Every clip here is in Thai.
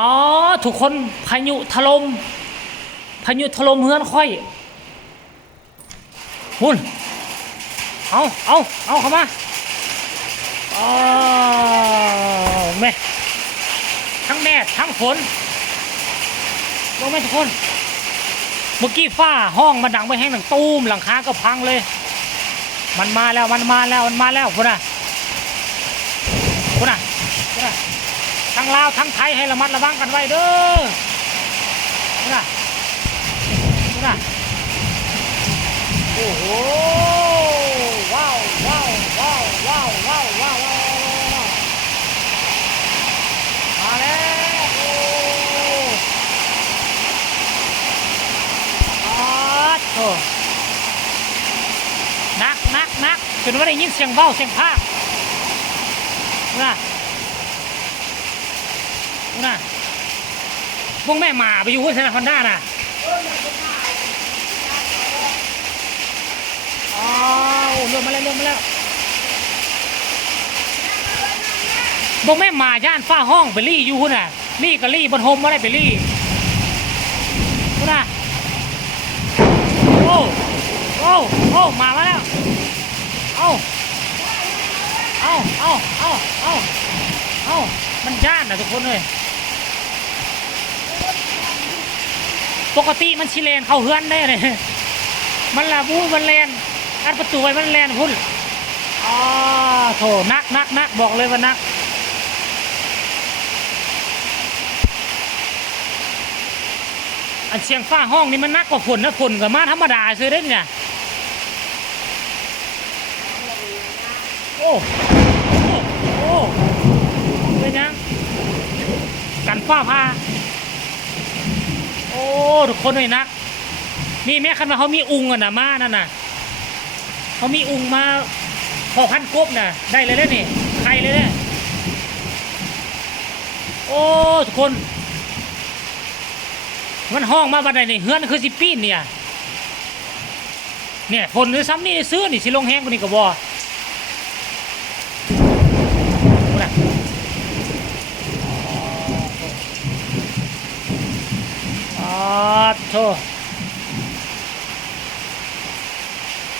อ๋อทุกคนพายุถล่มเฮือนค่อยหุ่นเอาเข้ามาอ๋อแม่ทั้งแดดทั้งฝนลงแม่ทุกคนเมื่อกี้ฟ้าห้องมาดังไปแห้งหนังตูมหลังคาก็พังเลยมันมาแล้วพุ่นน่ะทั้งลาวทั้งไทยให้ระมัดระวังกันไว้เด้อพุ่นน่ะโอ้โหว้าวมาแล้วโอ้โหนักจนว่าได้ยินเสียงเว้าเสียงพากน่ะพวกแม่หมาไปอยู่ห้วยธนาคารด้าน่ะอ๋อเริ่มมาแล้วพวกแม่หมาย่านฟ้าห้องไปรี่อยู่หุ่นน่ะรี่กับรี่บนโฮมมาได้ไปรี่หุ่นน่ะโอ้มาแล้วเอามันย่านนะทุกคนเลยปกติมันชิเลนเข้าเฮือนได้เลยมันละบูมันแลนอัดประตูไว้มันแลนพุ่นอ๋อโถนักบอกเลยว่านักอันเสียงฟ้าห้องนี่มันนักกว่าฝนนะฝนกับมาธรรมดาซื้อได้เนี่ยโอ้เป็นยังกันฟ้าผ่าโอ้ทุกคนเลยนักนี่แม่คันมาเขามีอุงอ่ะนะมานั่นน่ะเขามีอุงมาพอพันกบน่ะได้เลยนี่ใครเลยเนี่ยโอ้ทุกคนมันห้องมาบันไดนี่เฮือนคือสิปีนเนี่ยฝนหรือซ้ำนี่ซื้อนี่สิลงแห้งกว่านี้ก็บ่โธ่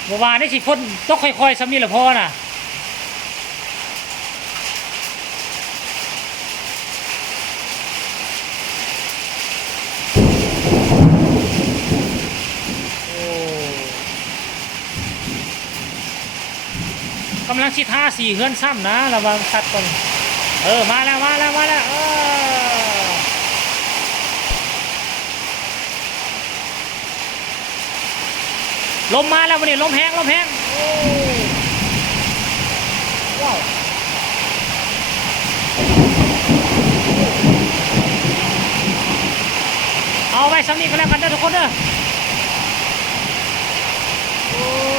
บัวานี่สิฝนต้องค่อยๆซ้ำนี่แหละพ่อน่ะกำลังชิท่าสี่เฮือนซ้ำนะระวังสัตว์ก่อนมาแล้วลมมาแล้ววันนี้ลมแห้งโอ้ว้าวเอาไว้ซ้ำนี้ก็แล้วกันนะทุกคนเด้อโอ้